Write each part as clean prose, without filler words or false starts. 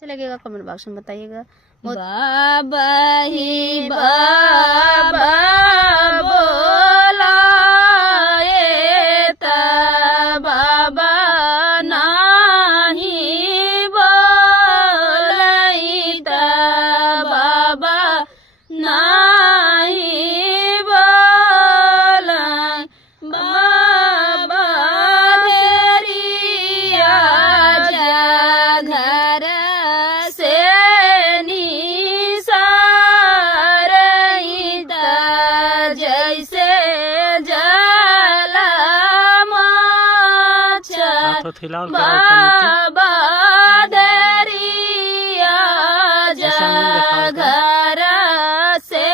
कैसे लगेगा comment box में बताइएगा। बाबा ही बाबा बोला बाबा नाही बोलाई बाबा नाही बोलाई बाबा तेरिया जा घर से निसारईता जैसे जला बाबा दरिया घर से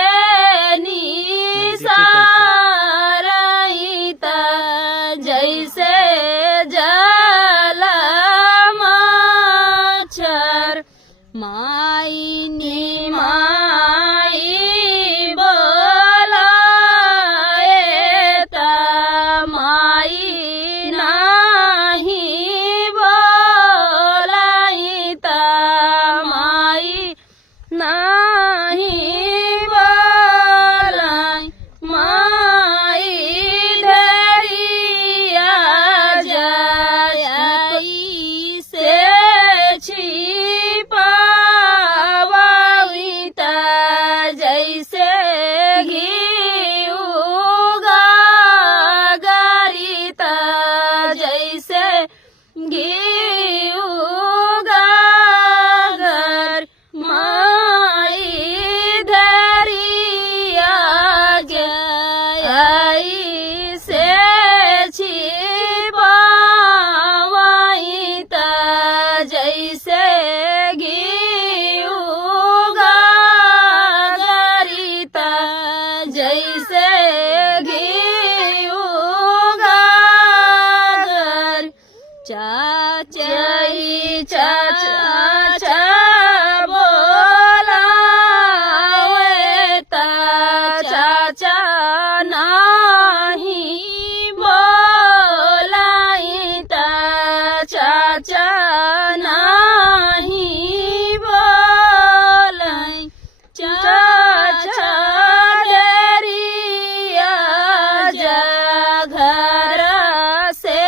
निसारईता जैसे जला मच्छर माई ने माई बोलाएता माई नाही बोलाईता माई नाही बोलाई माई धरिया जाई से छिपावाईता जैसे घी उगागरीता जैसे घी उगागर माई धरिया गई से छिपावाईता जैसे घी उगागरीता जैसे घी उगागर चाचाई चाचा बोलावेता चाचा नाही बोलाईता चाचा नाही बोलाई चाचा दरिया जा घर से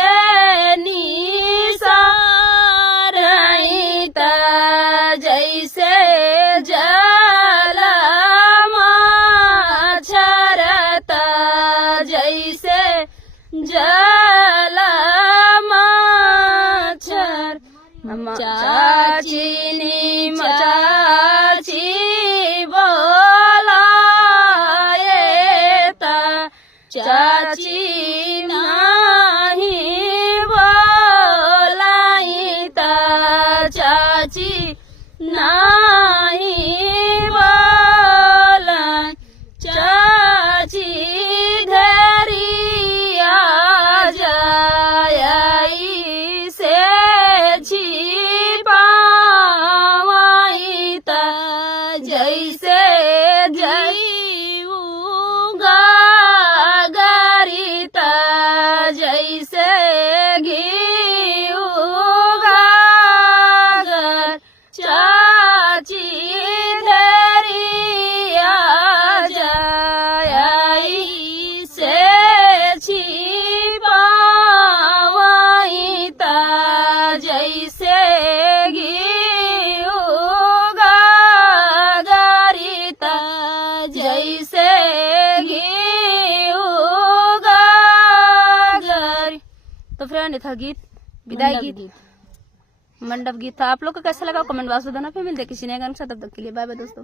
निसारईता जैसे जला मच्छरता जैसे जला मच्छर चाची नी चाची बोलाएता चाची नाही बोलाईता चाची नाही बोलाई चाची धरिया जाई से छिपावाईता जैसे जई उगागरीता जैसे घी उगागर चाची धरिया जाई से छिपावाईता जैसे घी उगागरीता जैसे घी उगागर। तो फ्रेंड ये था गीत, विदाई गीत, मंडप गीत था। आप लोग को कैसा लगा कमेंट बॉक्स में बताना। फिर मिलते किसी नए गाने के साथ, तब तक के लिए बाय बाय दोस्तों।